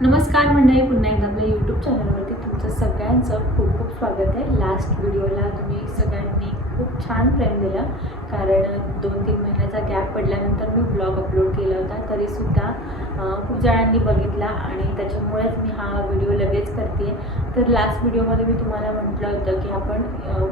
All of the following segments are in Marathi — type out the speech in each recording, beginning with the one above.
नमस्कार मंडळी. पुन्हा एकदा आपल्या यूट्यूब चॅनलवरती तुमचं सगळ्यांचं खूप खूप स्वागत आहे. लास्ट व्हिडिओला तुम्ही सगळ्यांनी खूप छान प्रेम दिलं. कारण दोन तीन महिन्याचा गॅप पडल्यानंतर मी ब्लॉग अपलोड केला होता. तरीसुद्धा खूप जणांनी बघितला आणि त्याच्यामुळेच मी हा व्हिडिओ लगेच करते तर लास्ट व्हिडिओमध्ये मी तुम्हाला म्हटलं होतं की आपण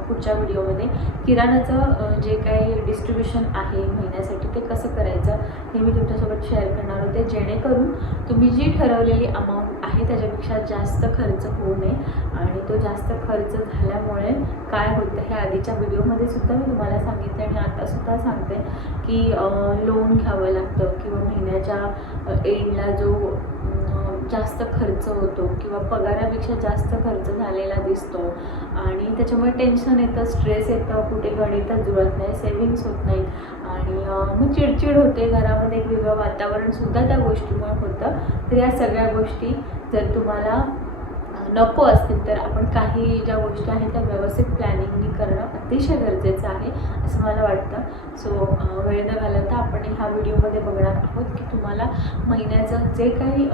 पुढच्या व्हिडिओमध्ये किराणाचं जे काही डिस्ट्रीब्युशन आहे महिन्यासाठी ते कसं करायचं हे मी तुमच्यासोबत शेअर करणार होते. जेणेकरून तुम्ही जी ठरवलेली अमाऊंट आहे त्याच्यापेक्षा जास्त खर्च होऊ नये आणि तो जास्त खर्च झाल्यामुळे काय होतं हे आधीच्या व्हिडिओमध्ये सुद्धा मी तुम्हाला सांगितलं आणि आतासुद्धा सांगते की लोन घ्यावं लागतं किंवा महिन्याच्या एंडला जो जास्त खर्च होतो किंवा पगारापेक्षा जास्त खर्च झालेला दिसतो आणि त्याच्यामुळे टेन्शन येतं स्ट्रेस येतं कुठे गणितच जुळत नाही सेविंग्स होत नाही आणि मग चिडचिड होते घरामध्ये एक वेगळं वातावरणसुद्धा त्या गोष्टीमुळे होतं. तर या सगळ्या गोष्टी जर तुम्हाला नको असतील तर आपण काही ज्या गोष्टी आहेत त्या व्यवस्थित प्लॅनिंगनी करणं अतिशय गरजेचं आहे असं मला वाटतं. सो वेळ न घालवता आपण ह्या व्हिडिओमध्ये बघणार आहोत की तुम्हाला महिन्याचं जे काही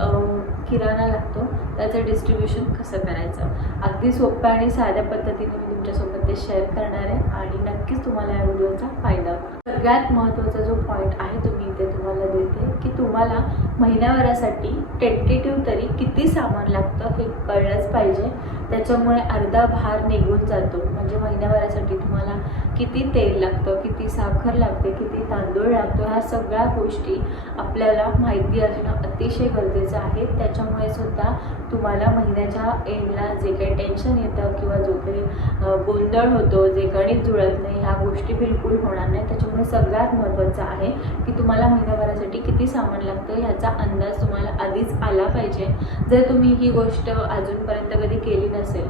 किराणा लागतो त्याचं डिस्ट्रीब्युशन कसं करायचं. अगदी सोप्या आणि साध्या पद्धतीने मी तुमच्यासोबत ते शेअर करणार आहे आणि नक्कीच तुम्हाला या व्हिडिओचा फायदा होईल. सगळ्यात महत्त्वाचा जो पॉईंट आहे तो मी इथे तुम्हाला देते की तुम्हाला महिन्याभरासाठी टेंटेटिव्ह तरी किती सामान लागतं हे कळलंच पाहिजे. त्याच्यामुळे अर्धा भार निघून जातो. म्हणजे महिन्याभरासाठी तुम्हाला किती तेल लागतं किती साखर लागते किती तांदूळ लागतो ह्या सगळ्या गोष्टी आपल्याला माहिती असणं अतिशय गरजेचं आहे. त्याच्यामुळे सुद्धा तुम्हाला महिन्याच्या एंडला जे काही टेन्शन येतं किंवा जो काही गोंधळ होतो जे गणित जुळत नाही ह्या गोष्टी बिलकुल होणार नाही. त्याच्यामुळे सगळ्यात महत्त्वाचं आहे की तुम्हाला महिन्याभरासाठी किती सामान लागतं ह्याचा अंदाज तुम्हाला आधीच आला पाहिजे. जर तुम्ही ही गोष्ट अजूनपर्यंत कधी केली नसेल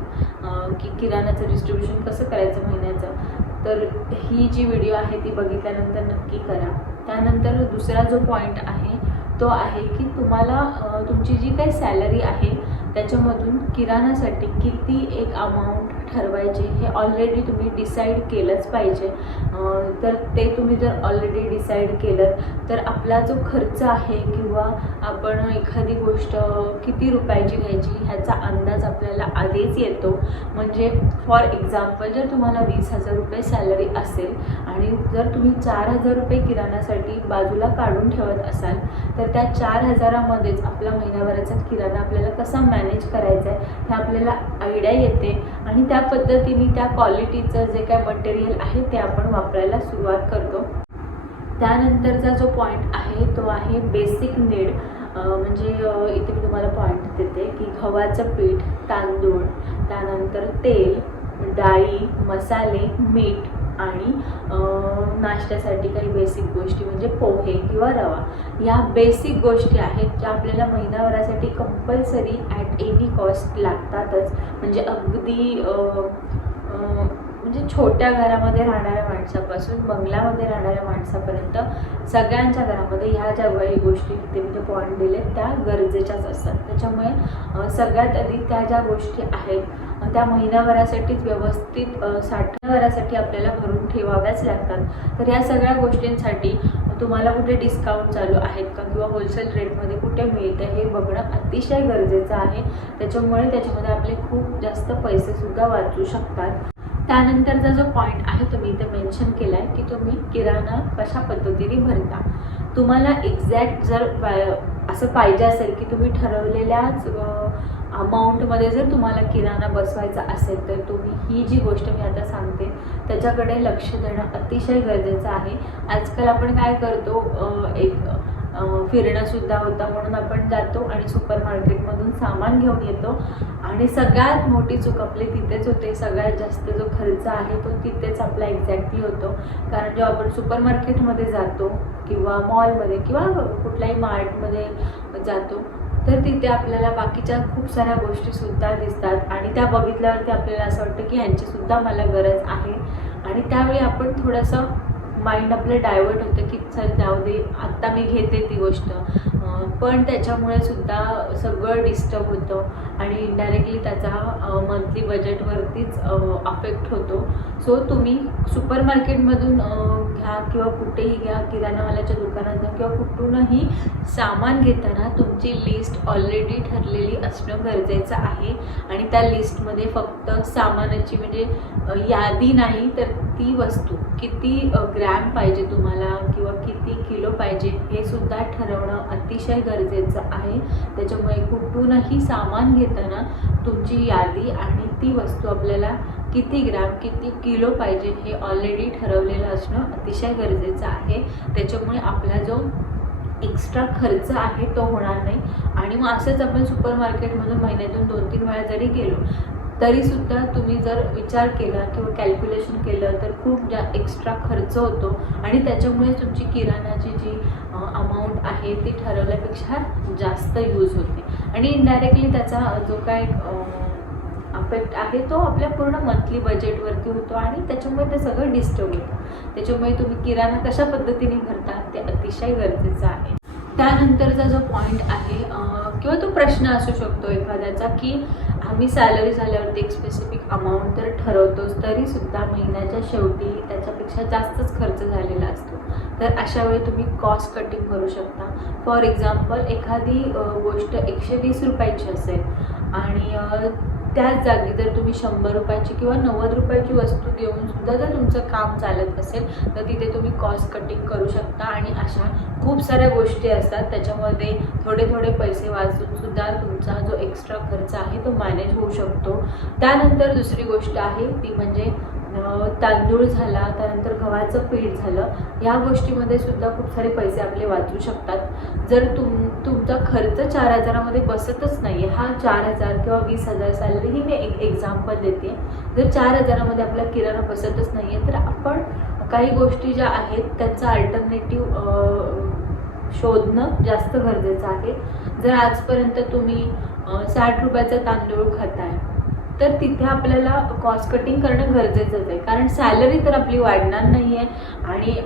की किराणाचं डिस्ट्रीब्युशन कसं करायचं महिन्याचं तर ही जी व्हिडिओ आहे ती बघितल्यानंतर नक्की करा. त्यानंतर दुसरा जो पॉईंट आहे तो आहे की तुम्हाला तुमची जी काही सॅलरी आहे त्याच्यामधून किराणासाठी किती एक अमाऊंट ठरवायचे हे ऑलरेडी तुम्ही डिसाईड केलंच पाहिजे. तर ते तुम्ही जर ऑलरेडी डिसाईड केलं तर आपला जो खर्च आहे किंवा आपण एखादी गोष्ट किती रुपयाची घ्यायची ह्याचा अंदाज आपल्याला आधीच येतो. म्हणजे फॉर एक्झाम्पल जर तुम्हाला वीस हजार रुपये सॅलरी असेल आणि जर तुम्ही चार हजार रुपये किराणासाठी बाजूला काढून ठेवत असाल तर त्या चार हजारामध्येच आपला महिन्याभराचा किराणा आपल्याला कसा मॅनेज करायचा आहे हे आपल्याला आयडिया येते. आणि त्या पद्धतीने त्या क्वालिटीचं जे काय मटेरियल आहे ते आपण वापरायला सुरुवात करतो. त्यानंतरचा जो पॉईंट आहे तो आहे बेसिक नीड म्हणजे इथे मी तुम्हाला पॉईंट देते की गव्हाचं पीठ तांदूळ त्यानंतर तेल डाळी मसाले मीठ आणि नाश्त्यासाठी काही बेसिक गोष्टी म्हणजे पोहे किंवा रवा. या बेसिक गोष्टी आहेत ज्या आपल्याला महिनाभरासाठी कंपल्सरी ॲट एनी कॉस्ट लागतातच. म्हणजे अगदी म्हणजे छोट्या घरामध्ये राहणाऱ्या माणसापासून बंगल्यामध्ये राहणाऱ्या माणसापर्यंत सगळ्यांच्या घरामध्ये ह्या ज्या काही गोष्टी ते म्हणजे पॉईंट दिले त्या गरजेच्याच असतात. त्याच्यामुळे सगळ्यात आधी त्या ज्या गोष्टी आहेत त्या महिनाभरासाठीच व्यवस्थित अ, आपल्याला भरून ठेवाव्याच लागतात. तर या सगळ्या गोष्टींसाठी तुम्हाला कुठे डिस्काउंट चालू आहेत का? किंवा होलसेल रेटमध्ये कुठे मिळतं हे बघणं अतिशय गरजेचं आहे. त्याच्यामुळे त्याच्यामध्ये आपले खूप जास्त पैसेसुद्धा वाचू शकतात. त्यानंतरचा जो पॉईंट आहे तुम्ही इथे मेन्शन केला आहे की तुम्ही किराणा कशा पद्धतीने भरता. तुम्हाला एक्झॅक्ट जर असं पाहिजे असेल की तुम्ही ठरवलेल्याच अमाऊंटमध्ये जर तुम्हाला किराणा बसवायचा असेल तर तुम्ही ही जी गोष्ट मी आता सांगते त्याच्याकडे लक्ष देणं अतिशय गरजेचं आहे. आजकाल आपण काय करतो एक फिरणंसुद्धा होतं म्हणून आपण जातो आणि सुपर मार्केटमधून सामान घेऊन येतो. आणि सगळ्यात मोठी चूक आपली तिथेच होते. सगळ्यात जास्त जो खर्च आहे तो तिथेच आपला एक्झॅक्टली होतो. कारण जेव्हा आपण सुपर मार्केटमध्ये जातो किंवा मॉलमध्ये किंवा कुठल्याही मार्टमध्ये जातो तर तिथे आपल्याला बाकीच्या खूप साऱ्या गोष्टीसुद्धा दिसतात. आणि त्या बघितल्यावरती आपल्याला असं वाटतं की ह्यांचीसुद्धा मला गरज आहे. आणि त्यावेळी आपण थोडंसं माइंड आपलं डायवर्ट होतं की चल जाऊ दे आत्ता मी घेते ती गोष्ट. पण त्याच्यामुळे सुद्धा सगळं डिस्टर्ब होतं. आणि इनडायरेक्टली त्याचा मंथली बजेटवरतीच अफेक्ट होतो. सो तुम्ही सुपर मार्केटमधून घ्या किंवा कुठेही घ्या किराणावाल्याच्या दुकानातून किंवा कुठूनही सामान घेताना तुमची लिस्ट ऑलरेडी ठरलेली असणं गरजेचं आहे. आणि त्या लिस्टमध्ये फक्त सामानाची म्हणजे यादी नाही तर ती वस्तू किती ग्रॅम पाहिजे तुम्हाला किंवा किती किलो पाहिजे हे सुद्धा ठरवणं अतिशय गरजेचं आहे. त्याच्यामुळे कुठूनही सामान घेताना तुमची यादी आणि ती वस्तू आपल्याला किती ग्रॅम किती किलो पाहिजे हे ऑलरेडी ठरवलेलं असणं अतिशय गरजेचं आहे. त्याच्यामुळे आपला जो एक्स्ट्रा खर्च आहे तो होणार नाही. आणि मग असंच आपण सुपर मार्केटमधून महिन्यातून दोन तीन वेळा जरी गेलो तरीसुद्धा तुम्ही जर विचार केला किंवा कॅल्क्युलेशन केलं तर खूप जा एक्स्ट्रा खर्च होतो. आणि त्याच्यामुळे तुमची किराणाची जी अमाऊंट आहे ती ठरवल्यापेक्षा जास्त यूज होते. आणि इनडायरेक्टली त्याचा जो काय इम्पॅक्ट आहे. तो आपल्या पूर्ण मंथली बजेटवरती होतो आणि त्याच्यामुळे ते सगळं डिस्टर्ब होतं. त्याच्यामुळे तुम्ही किराणा कशा पद्धतीने भरता ते अतिशय गरजेचं आहे. त्यानंतरचा जो पॉईंट आहे किंवा तो प्रश्न असू शकतो एखाद्याचा की आम्ही सॅलरी झाल्यावरती एक स्पेसिफिक अमाऊंट तर ठरवतोच तरीसुद्धा महिन्याच्या शेवटी त्याच्यापेक्षा जास्तच खर्च झालेला असतो. तर अशा वेळी तुम्ही कॉस्ट कटिंग करू शकता. फॉर एक्झाम्पल एखादी गोष्ट एकशे वीस रुपयाची असेल आणि त्याच जागी जर तुम्ही शंभर रुपयाची किंवा नव्वद रुपयाची वस्तू घेऊन सुद्धा जर तुमचं काम चालत असेल तर तिथे तुम्ही कॉस्ट कटिंग करू शकता आणि अशा खूप साऱ्या गोष्टी असतात. त्याच्यामध्ये थोडे थोडे पैसे वाचून सुद्धा तुमचा जो एक्स्ट्रा खर्च आहे तो मॅनेज होऊ शकतो. त्यानंतर दुसरी गोष्ट आहे ती म्हणजे तांदूळ झाला त्यानंतर गव्हाचं पीठ झालं या गोष्टीमध्ये सुद्धा खूप सारे पैसे आपले वाचू शकतात. जर तुम तुमचा खर्च चार हजारामध्ये बसतच नाही आहे हा चार हजार किंवा वीस हजार सॅलरी ही मी एक एक्झाम्पल देते. जर चार हजारामध्ये आपला किराणा बसतच नाही आहे तर आपण काही गोष्टी ज्या आहेत त्यांचा अल्टरनेटिव्ह शोधणं जास्त गरजेचं आहे. जर आजपर्यंत तुम्ही साठ रुपयाचा तांदूळ खाताय तर तिथे आपल्याला कॉस्ट कटिंग करणं गरजेचंच आहे. कारण सॅलरी तर आपली वाढणार नाही आहे आणि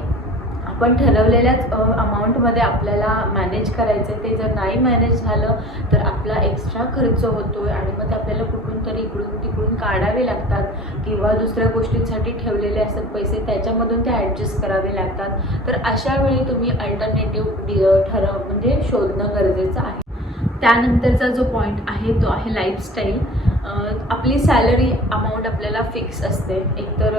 आपण ठरवलेल्याच अमाऊंटमध्ये आपल्याला मॅनेज करायचं आहे ते जर नाही मॅनेज झालं तर आपला एक्स्ट्रा खर्च होतो आहे आणि मग ते आपल्याला कुठून तरी इकडून तिकडून काढावे लागतात किंवा दुसऱ्या गोष्टींसाठी ठेवलेले असतात पैसे त्याच्यामधून ते ॲडजस्ट करावे लागतात. तर अशा वेळी तुम्ही अल्टरनेटिव्ह ठरव म्हणजे शोधणं गरजेचं आहे. त्यानंतरचा जो पॉईंट आहे तो आहे लाईफस्टाईल आपली सॅलरी अमाऊंट आपल्याला फिक्स असते. एकतर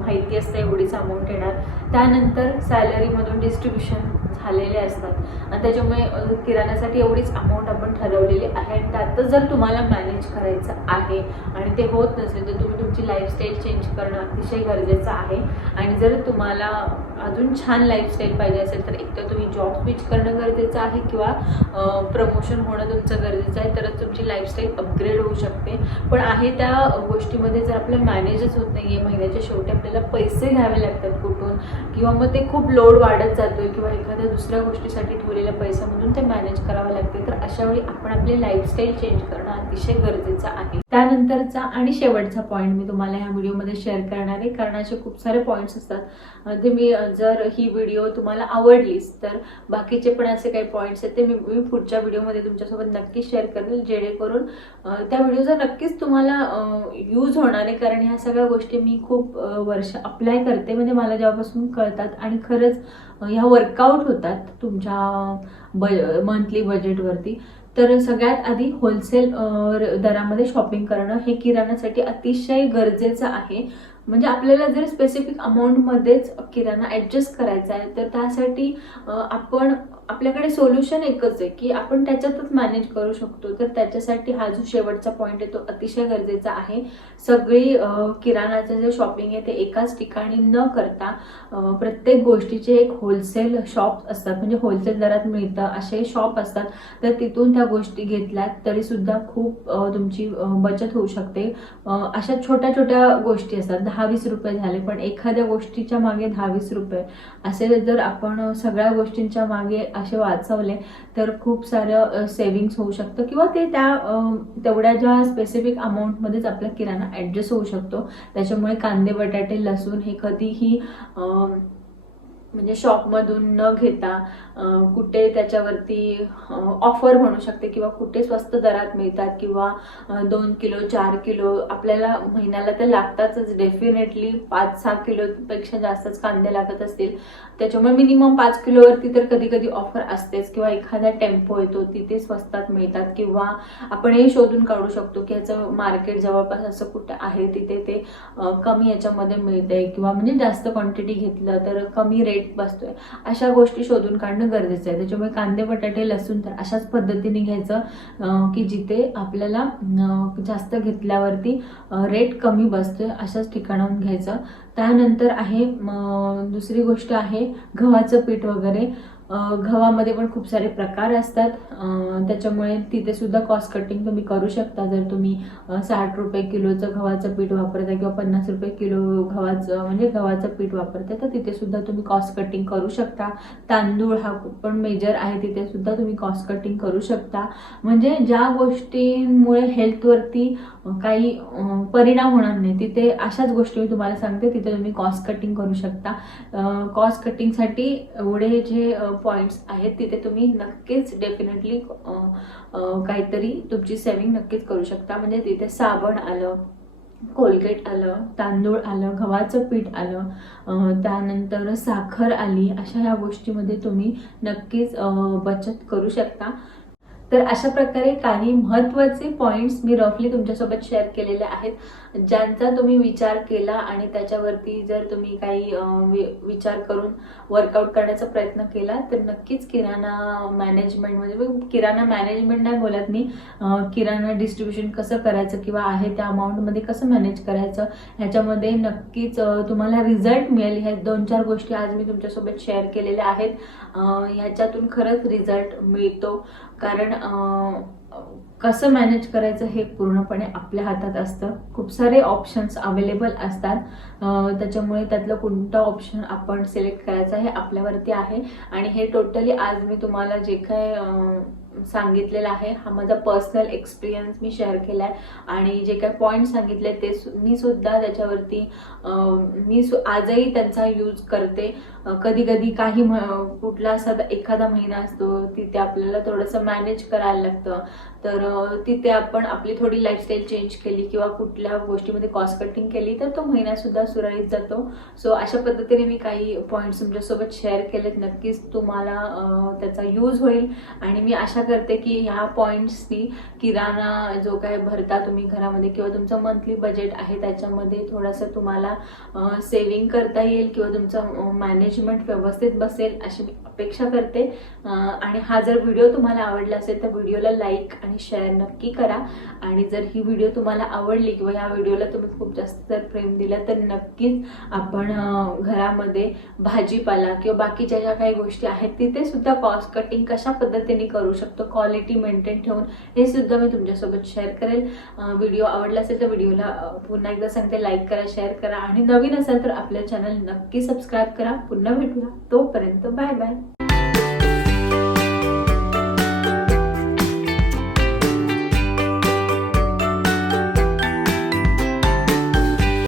माहिती असते एवढीच अमाऊंट येणार. त्यानंतर सॅलरीमधून डिस्ट्रीब्युशन झालेले असतात. आणि त्याच्यामुळे किराण्यासाठी एवढीच अमाऊंट आपण ठरवलेली आहे. आणि त्यातच जर तुम्हाला मॅनेज करायचं आहे आणि ते होत नसेल तर तुम्ही तुमची लाईफस्टाईल चेंज करणं अतिशय गरजेचं आहे. आणि जर तुम्हाला अजून छान लाईफस्टाईल पाहिजे असेल तर एकतर तुम्ही जॉब स्विच करणं गरजेचं आहे किंवा प्रमोशन होणं तुमचं गरजेचं आहे तरच तुमची लाईफस्टाईल अपग्रेड होऊ शकते. पण आहे त्या गोष्टीमध्ये जर आपलं मॅनेजच होत नाही आहे महिन्याच्या शेवटी आपल्याला पैसे घ्यावे लागतात कुठून किंवा मग ते खूप लोड वाढत जातो आहे किंवा एखाद्या दुसऱ्या गोष्टीसाठी ठेवलेल्या पैशामधून ते मॅनेज करावं लागते तर अशावेळी आपण आपली लाईफस्टाईल चेंज करणं अतिशय गरजेचं आहे. त्यानंतरचा आणि शेवटचा पॉईंट मी तुम्हाला ह्या व्हिडिओमध्ये शेअर करणार आहे. कारण असे खूप सारे पॉईंट्स असतात. अं, ते मी जर ही व्हिडिओ तुम्हाला आवडलीच तर बाकीचे पण असे काही पॉईंट्स आहेत ते मी मी पुढच्या व्हिडिओमध्ये तुमच्यासोबत नक्कीच शेअर करेल. जेणेकरून त्या व्हिडिओचा नक्कीच तुम्हाला यूज होणार आहे. कारण ह्या सगळ्या गोष्टी मी खूप वर्ष अप्लाय करते. म्हणजे मला जेव्हापासून कळतात आणि खरंच ह्या वर्कआउट होतात तुमच्या ब मंथली बजेटवरती तर सगळ्यात आधी होलसेल दरामध्ये शॉपिंग करणं हे किराण्यासाठी अतिशय गरजेचं आहे. म्हणजे आपल्याला जर स्पेसिफिक अमाऊंटमध्येच किराणा ॲडजस्ट करायचा आहे तर त्यासाठी आपण आपल्याकडे सोल्युशन एकच आहे की आपण त्याच्यातच मॅनेज करू शकतो. तर त्याच्यासाठी हा जो शेवटचा पॉईंट आहे तो अतिशय गरजेचा आहे. सगळी किराणाचं जे शॉपिंग आहे ते एकाच ठिकाणी न करता प्रत्येक गोष्टीचे एक होलसेल शॉप असतात. म्हणजे होलसेल दरात मिळतं असे शॉप असतात. तर तिथून त्या गोष्टी घेतल्यात तरीसुद्धा खूप तुमची बचत होऊ शकते. अशा छोट्या छोट्या गोष्टी असतात. दहा वीस रुपये झाले पण एखाद्या गोष्टीच्या मागे दहा वीस रुपये. असे जर आपण सगळ्या गोष्टींच्या मागे असे वाचवले तर खूप सारं सेव्हिंग्स होऊ शकतं. किंवा ते त्या तेवढ्या ज्या स्पेसिफिक अमाऊंटमध्येच आपला किराणा ॲडजस्ट होऊ शकतो. त्याच्यामुळे कांदे बटाटे लसूण हे कधीही म्हणजे शॉपमधून न घेता कुठे त्याच्यावरती ऑफर म्हणू शकते किंवा कुठे स्वस्त दरात मिळतात किंवा दोन किलो चार किलो आपल्याला महिन्याला तर लागतातच. डेफिनेटली पाच सहा किलोपेक्षा जास्तच कांदे लागत असतील. त्याच्यामुळे मिनिमम पाच किलोवरती तर कधी कधी ऑफर असतेच किंवा एखादा टेम्पो येतो तिथे स्वस्तात मिळतात किंवा आपण हे शोधून काढू शकतो की याचं मार्केट जवळपास असं कुठं आहे तिथे ते कमी याच्यामध्ये मिळतंय किंवा म्हणजे जास्त क्वांटिटी घेतलं तर कमी रेट बसतोय. अशा गोष्टी शोधून काढणं गरजेचं आहे. त्याच्यामुळे कांदे बटाटे लसूण तर अशाच पद्धतीने घ्यायचं की जिथे आपल्याला जास्त घेतल्यावरती रेट कमी बसतोय अशाच ठिकाणाहून घ्यायचं. त्यानंतर आहे दुसरी गोष्ट आहे गव्हाचं पीठ वगैरे. गव्हामध्ये पण खूप सारे प्रकार असतात. त्याच्यामुळे तिथे सुद्धा कॉस्ट कटिंग तुम्ही करू शकता. जर तुम्ही साठ रुपये किलोचं गव्हाचं पीठ वापरता किंवा पन्नास रुपये किलो गव्हाचं म्हणजे गव्हाचं पीठ वापरता तर तिथे सुद्धा तुम्ही कॉस्ट कटिंग करू शकता. तांदूळ हा पण मेजर आहे. तिथे सुद्धा तुम्ही कॉस्ट कटिंग करू शकता. म्हणजे ज्या गोष्टींमुळे हेल्थवरती काही परिणाम होणार नाही तिथे अशाच गोष्टी मी तुम्हाला सांगते. तिथे तुम्ही कॉस्ट कटिंग करू शकता. कॉस्ट कटिंगसाठी एवढे जे पॉईंट्स आहेत तिथे तुम्ही नक्कीच डेफिनेटली काहीतरी तुमची सेविंग नक्कीच करू शकता. म्हणजे तिथे साबण आलं कोलगेट आलं तांदूळ आलं गव्हाचं पीठ आलं त्यानंतर साखर आली अशा या गोष्टीमध्ये तुम्ही नक्कीच बचत करू शकता. तर अशा प्रकारे काही महत्त्वाचे पॉईंट्स मी रफली तुमच्यासोबत शेअर केलेले आहेत ज्यांचा तुम्ही विचार केला आणि त्याच्यावरती जर तुम्ही काही वि- विचार करून वर्कआउट करण्याचा प्रयत्न केला तर नक्कीच किराणा मॅनेजमेंट म्हणजे किराणा मॅनेजमेंट नाही बोलत मी किराणा डिस्ट्रीब्युशन कसं करायचं किंवा आहे त्या अमाऊंटमध्ये कसं मॅनेज करायचं ह्याच्यामध्ये नक्कीच तुम्हाला रिझल्ट मिळेल. ह्या दोन चार गोष्टी आज मी तुमच्यासोबत शेअर केलेल्या आहेत. ह्याच्यातून खरंच रिझल्ट मिळतो. कारण कसं मॅनेज करायचं हे पूर्णपणे आपल्या हातात असतं. खूप सारे ऑप्शन्स अवेलेबल असतात. त्याच्यामुळे त्यातलं कोणतं ऑप्शन आपण सिलेक्ट करायचं हे आपल्यावरती आहे. आणि हे टोटली आज मी तुम्हाला जे काय सांगितलेलं आहे. हा माझा पर्सनल एक्सपिरियन्स मी शेअर केला आहे आणि जे काय पॉईंट सांगितले ते सु- मी सुद्धा त्याच्यावरती मी सु आजही त्यांचा यूज करते. कधी कधी काही म- कुठला असा एखादा महिना असतो तिथे आपल्याला थोडंसं मॅनेज करायला लागतं. तर तिथे आपण आपली थोडी लाईफस्टाईल चेंज केली किंवा कुठल्या गोष्टीमध्ये कॉस्ट कटिंग केली तर तो महिनासुद्धा सुरळीत जातो. सो अशा पद्धतीने मी काही पॉईंट्स तुमच्यासोबत शेअर केलेत. नक्कीच तुम्हाला त्याचा यूज होईल. आणि मी अशा करते की ह्या पॉईंट्सनी किराणा जो काय भरता तुम्ही घरामध्ये किंवा तुमचं मंथली बजेट आहे त्याच्यामध्ये थोडंसं तुम्हाला सेविंग करता येईल किंवा तुमचं मॅनेजमेंट व्यवस्थित बसेल अशी मी अपेक्षा करते. आणि हा जर व्हिडिओ तुम्हाला आवडला असेल तर व्हिडिओला लाईक आणि शेअर नक्की करा. आणि जर ही व्हिडिओ तुम्हाला आवडली किंवा या व्हिडिओला तुम्ही खूप जास्त जर प्रेम दिलं तर नक्कीच आपण घरामध्ये भाजीपाला किंवा बाकीच्या ज्या काही गोष्टी आहेत तिथे सुद्धा कॉस्ट कटिंग कशा पद्धतीने करू शकतो क्वालिटी मेंटेन ठेवून हे सुद्धा मी तुमच्यासोबत शेअर करेल. व्हिडिओ आवडला असेल तर व्हिडिओला पुन्हा एकदा सांगते लाईक करा शेअर करा. आणि नवीन असेल तर आपल्या चॅनल नक्की सबस्क्राईब करा. पुन्हा भेटूया. तोपर्यंत बाय बाय